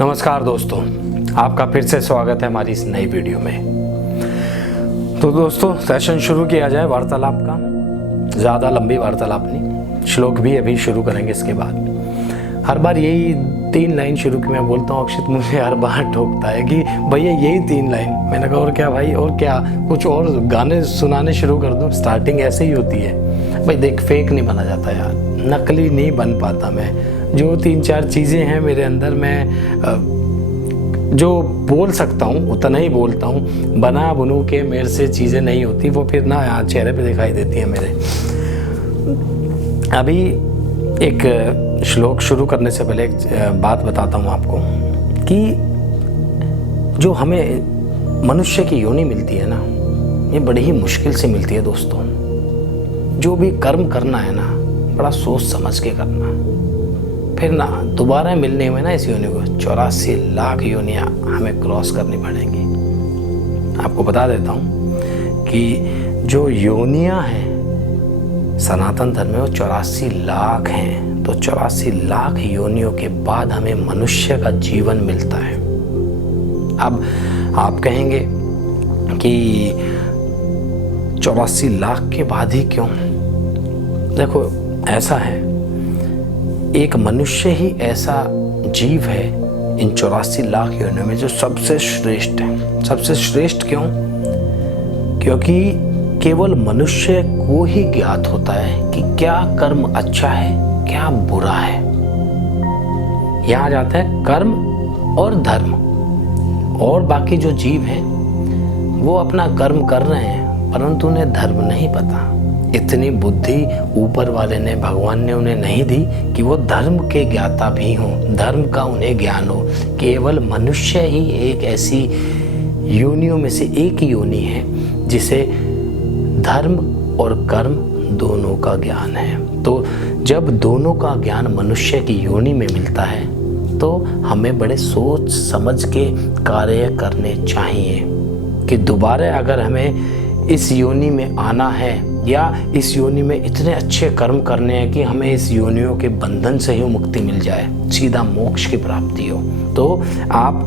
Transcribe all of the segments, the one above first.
नमस्कार दोस्तों, आपका फिर से स्वागत है हमारी इस नई वीडियो में। तो दोस्तों, सेशन शुरू किया जाए वार्तालाप का। ज़्यादा लंबी वार्तालाप नहीं, श्लोक भी अभी शुरू करेंगे इसके बाद। हर बार यही 3 लाइन शुरू की मैं बोलता हूँ। अक्षित मुझे हर बार ठोकता है कि भैया यही 3 लाइन। मैंने कहा और क्या भाई, और क्या, कुछ और गाने सुनाने शुरू कर दूँ। स्टार्टिंग ऐसे ही होती है भाई। देख, फेक नहीं बना जाता यार, नकली नहीं बन पाता मैं। जो 3-4 चीज़ें हैं मेरे अंदर, मैं जो बोल सकता हूँ उतना ही बोलता हूँ। बना बुनू के मेरे से चीज़ें नहीं होती, वो फिर ना यहाँ चेहरे पे दिखाई देती है मेरे। अभी एक श्लोक शुरू करने से पहले एक बात बताता हूँ आपको कि जो हमें मनुष्य की योनि मिलती है ना, ये बड़ी ही मुश्किल से मिलती है दोस्तों। जो भी कर्म करना है ना, बड़ा सोच समझ के करना। फिर ना दोबारा मिलने में ना इस योनि को 84 लाख योनियाँ हमें क्रॉस करनी पड़ेंगी। आपको बता देता हूँ कि जो योनियाँ हैं सनातन धर्म में वो 84 लाख हैं। तो 84 लाख योनियों के बाद हमें मनुष्य का जीवन मिलता है। अब आप कहेंगे कि 84 लाख के बाद ही क्यों? देखो, ऐसा है, एक मनुष्य ही ऐसा जीव है इन 84 लाख योनियों में जो सबसे श्रेष्ठ है। सबसे श्रेष्ठ क्यों? क्योंकि केवल मनुष्य को ही ज्ञात होता है कि क्या कर्म अच्छा है, क्या बुरा है। यहाँ जाता है कर्म और धर्म। और बाकी जो जीव हैं वो अपना कर्म कर रहे हैं, परंतु उन्हें धर्म नहीं पता। इतनी बुद्धि ऊपर वाले ने, भगवान ने उन्हें नहीं दी कि वो धर्म के ज्ञाता भी हों, धर्म का उन्हें ज्ञान हो। केवल मनुष्य ही एक ऐसी योनियों में से एक योनि है जिसे धर्म और कर्म दोनों का ज्ञान है। तो जब दोनों का ज्ञान मनुष्य की योनि में मिलता है तो हमें बड़े सोच समझ के कार्य करने चाहिए कि दोबारा अगर हमें इस योनि में आना है या इस योनि में इतने अच्छे कर्म करने हैं कि हमें इस योनियों के बंधन से ही मुक्ति मिल जाए, सीधा मोक्ष की प्राप्ति हो। तो आप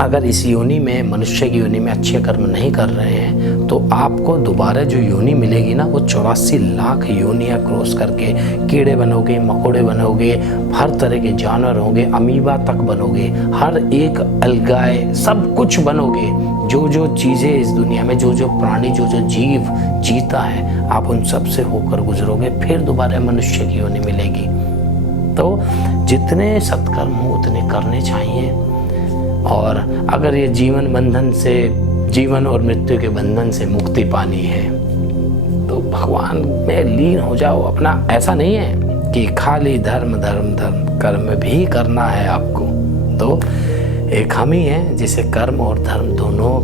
अगर इस योनि में, मनुष्य की योनि में अच्छे कर्म नहीं कर रहे हैं तो आपको दोबारा जो योनि मिलेगी ना, वो 84 लाख योनियाँ क्रॉस करके कीड़े बनोगे, मकोड़े बनोगे, हर तरह के जानवर होंगे, अमीबा तक बनोगे, हर एक अलगाए, सब कुछ बनोगे। जो जो चीज़ें इस दुनिया में, जो जो प्राणी, जो जो जीव जीता है, आप उन सब से होकर गुजरोगे, फिर दोबारा मनुष्य की योनि मिलेगी। तो जितने सत्कर्म हो उतने करने चाहिए। और अगर ये जीवन बंधन से, जीवन और मृत्यु के बंधन से मुक्ति पानी है तो भगवान में लीन हो जाओ अपना। ऐसा नहीं है कि खाली धर्म धर्म धर्म, कर्म भी करना है आपको। तो एक हम ही है जिसे कर्म और धर्म दोनों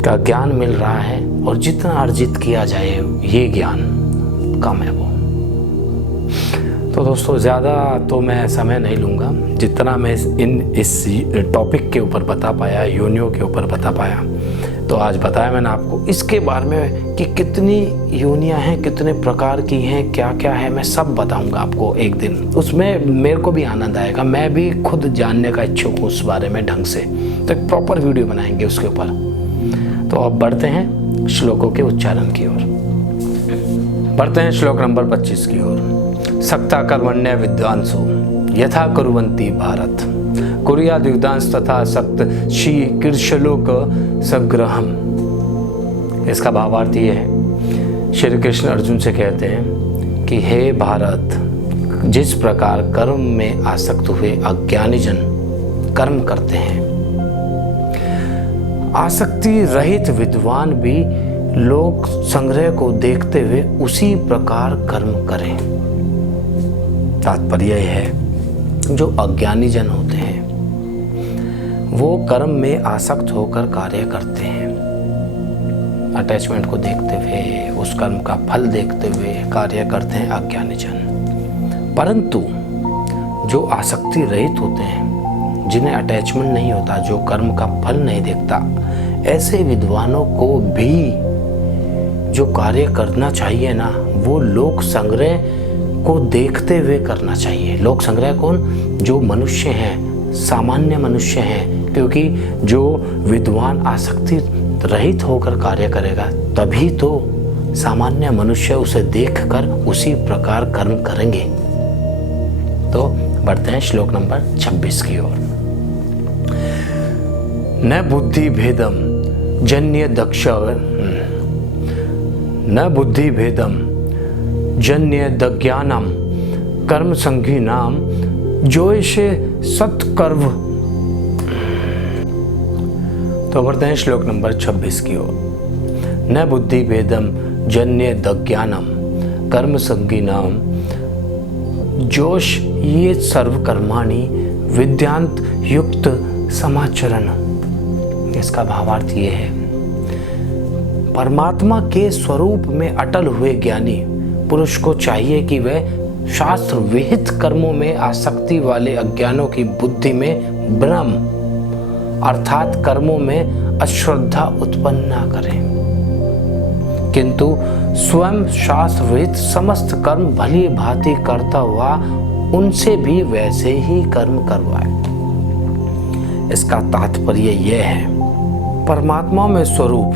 का ज्ञान मिल रहा है, और जितना अर्जित किया जाए ये ज्ञान कम है वो। तो दोस्तों, ज़्यादा तो मैं समय नहीं लूँगा। जितना मैं इस टॉपिक के ऊपर बता पाया, योनियों के ऊपर बता पाया, तो आज बताया मैंने आपको इसके बारे में कि कितनी योनियाँ हैं, कितने प्रकार की हैं, क्या क्या है, मैं सब बताऊंगा आपको एक दिन। उसमें मेरे को भी आनंद आएगा, मैं भी खुद जानने का इच्छुक हूँ उस बारे में ढंग से। तो एक प्रॉपर वीडियो बनाएंगे उसके ऊपर। तो अब बढ़ते हैं श्लोकों के उच्चारण की ओर। बढ़ते हैं श्लोक नंबर 25 की ओर। सक्ता कर्मण्य विद्वांसो यथा कुर्वन्ति भारत कुर्याद् विद्वांस तथा सक्त शीर्षलोक सग्रहम। इसका भावार्थ ये है, श्री कृष्ण अर्जुन से कहते हैं कि हे भारत, जिस प्रकार कर्म में आसक्त हुए अज्ञानी जन कर्म करते हैं, आसक्ति रहित विद्वान भी लोक संग्रह को देखते हुए उसी प्रकार कर्म करें। तात्पर्य है, जो अज्ञानी जन होते हैं वो कर्म में आसक्त होकर कार्य करते हैं, अटैचमेंट को देखते हुए, उस कर्म का फल देखते हुए कार्य करते हैं अज्ञानी जन। परंतु जो आसक्ति रहित होते हैं, जिन्हें अटैचमेंट नहीं होता, जो कर्म का फल नहीं देखता, ऐसे विद्वानों को भी जो कार्य करना चाहिए ना, वो लोक संग्रह को देखते हुए करना चाहिए। लोक संग्रह कौन? जो मनुष्य हैं सामान्य मनुष्य हैं, क्योंकि जो विद्वान आसक्ति रहित होकर कार्य करेगा तभी तो सामान्य मनुष्य उसे देखकर उसी प्रकार कर्म करेंगे। तो बढ़ते हैं श्लोक नंबर 26 की ओर। न बुद्धि भेदम जन्य दक्ष न बुद्धि भेदम जन्य दज्ञानम कर्म संगीनाम जोयसे सत्कर्म। तो बढ़ते हैं श्लोक नंबर 26 की ओर। न बुद्धि भेदम जन्य दज्ञानम कर्म संगीनाम जोश ये सर्व कर्माणि विद्यांत युक्त समाचरण। इसका भावार्थ ये है, परमात्मा के स्वरूप में अटल हुए ज्ञानी पुरुष को चाहिए कि वह शास्त्र विहित कर्मों में आसक्ति वाले अज्ञानों की बुद्धि में भ्रम अर्थात कर्मों में अश्रद्धा उत्पन्न न करें, किंतु स्वयं शास्त्र विहित समस्त कर्म भली भांति करता हुआ उनसे भी वैसे ही कर्म करवाए। इसका तात्पर्य यह है, परमात्मा में स्वरूप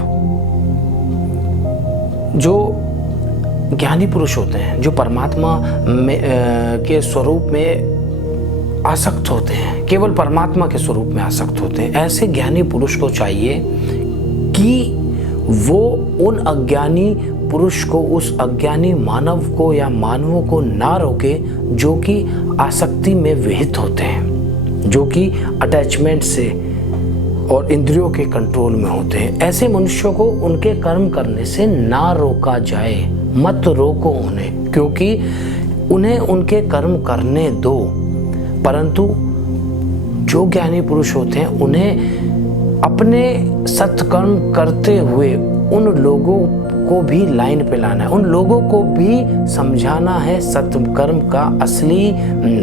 जो ज्ञानी पुरुष होते हैं, जो परमात्मा में के स्वरूप में आसक्त होते हैं, केवल परमात्मा के स्वरूप में आसक्त होते हैं, ऐसे ज्ञानी पुरुष को चाहिए कि वो उन अज्ञानी पुरुष को, उस अज्ञानी मानव को या मानवों को ना रोके जो कि आसक्ति में विहित होते हैं, जो कि अटैचमेंट से और इंद्रियों के कंट्रोल में होते हैं। ऐसे मनुष्यों को उनके कर्म करने से ना रोका जाए, मत रोको उन्हें, क्योंकि उन्हें उनके कर्म करने दो। परंतु जो ज्ञानी पुरुष होते हैं उन्हें अपने सत्कर्म करते हुए उन लोगों को भी लाइन पे लाना है, उन लोगों को भी समझाना है सत्कर्म का असली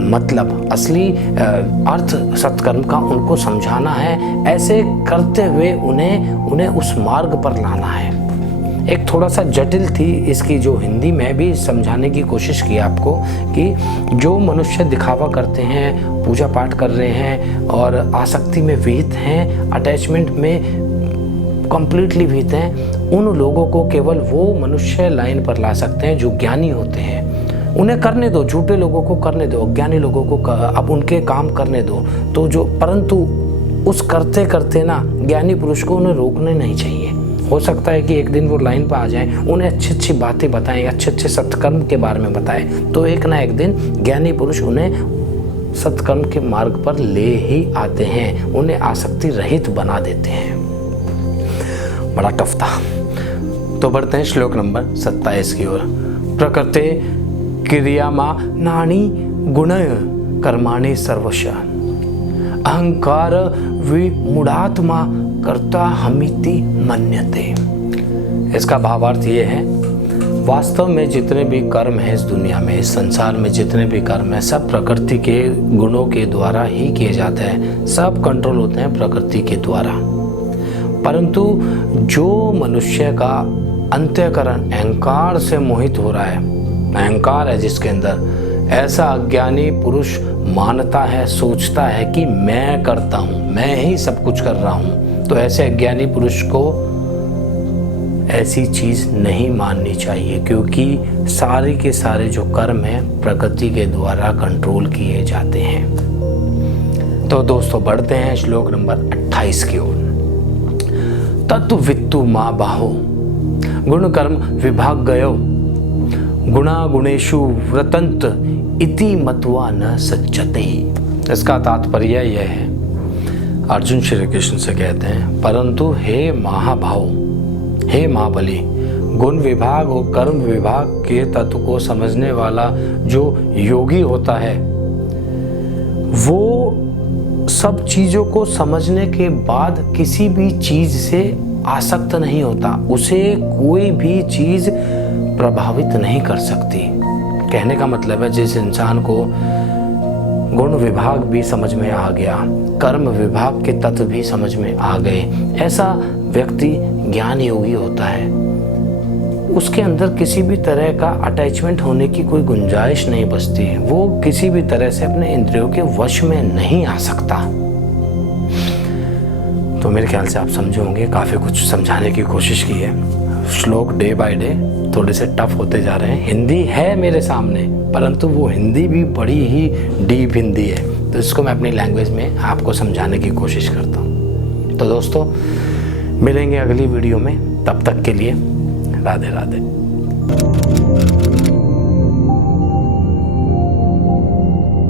मतलब, असली अर्थ सत्कर्म का उनको समझाना है। ऐसे करते हुए उन्हें उस मार्ग पर लाना है। एक थोड़ा सा जटिल थी इसकी जो हिंदी में भी समझाने की कोशिश की आपको, कि जो मनुष्य दिखावा करते हैं, पूजा पाठ कर रहे हैं और आसक्ति में विहित हैं, अटैचमेंट में कंप्लीटली विहित हैं, उन लोगों को केवल वो मनुष्य लाइन पर ला सकते हैं जो ज्ञानी होते हैं। उन्हें करने दो, झूठे लोगों को करने दो, अज्ञानी लोगों को अब उनके काम करने दो। तो जो परंतु उस करते करते ना ज्ञानी पुरुष को उन्हें रोकने नहीं चाहिए। हो सकता है कि एक दिन वो लाइन पर आ जाएं, उन्हें अच्छी अच्छी बातें बताएं, अच्छे अच्छे सत्कर्म के बारे में बताएं, तो एक ना एक दिन ज्ञानी पुरुष उन्हें सत्कर्म के मार्ग पर ले ही आते हैं, उन्हें आसक्ति रहित बना देते हैं। बड़ा टफ था। तो बढ़ते हैं श्लोक नंबर 27 की ओर। प्रकृते क्रियामा नानी गुणय कर्माणि सर्वश अहंकार विमूढ़ात्मा कर्ता हमिति मन्यते। इसका भावार्थ ये है, वास्तव में जितने भी कर्म हैं इस दुनिया में, इस संसार में जितने भी कर्म हैं, सब प्रकृति के गुणों के द्वारा ही किए जाते हैं, सब कंट्रोल होते हैं प्रकृति के द्वारा। परंतु जो मनुष्य का अंतःकरण अहंकार से मोहित हो रहा है, अहंकार है जिसके अंदर, ऐसा अज्ञानी पुरुष मानता है, सोचता है कि मैं करता हूँ, मैं ही सब कुछ कर रहा हूँ। तो ऐसे अज्ञानी पुरुष को ऐसी चीज़ नहीं माननी चाहिए, क्योंकि सारे के सारे जो कर्म हैं प्रकृति के द्वारा कंट्रोल किए जाते हैं। तो दोस्तों बढ़ते हैं श्लोक नंबर 28 की ओर। तत्वित्तु मा बाहो गुण कर्म विभाग गयो गुणा गुणेषु व्रतंत इति मत्वा न सज्जते। इसका तात्पर्य यह है, अर्जुन श्री कृष्ण से कहते हैं, परंतु हे महाभाव, हे महाबली, गुण विभाग और कर्म विभाग के तत्व को समझने वाला जो योगी होता है वो सब चीज़ों को समझने के बाद किसी भी चीज़ से आसक्त नहीं होता, उसे कोई भी चीज़ प्रभावित नहीं कर सकती। कहने का मतलब है, जिस इंसान को गुण विभाग भी समझ में आ गया, कर्म विभाग के तत्व भी समझ में आ गए, ऐसा व्यक्ति ज्ञान योगी होता है। उसके अंदर किसी भी तरह का अटैचमेंट होने की कोई गुंजाइश नहीं बचती है। वो किसी भी तरह से अपने इंद्रियों के वश में नहीं आ सकता। तो मेरे ख्याल से आप समझे होंगे, काफ़ी कुछ समझाने की कोशिश की है। श्लोक डे बाय डे थोड़े से टफ होते जा रहे हैं। हिंदी है मेरे सामने, परंतु वो हिंदी भी बड़ी ही डीप हिंदी है, तो इसको मैं अपनी लैंग्वेज में आपको समझाने की कोशिश करता हूँ। तो दोस्तों, मिलेंगे अगली वीडियो में, तब तक के लिए राधे राधे।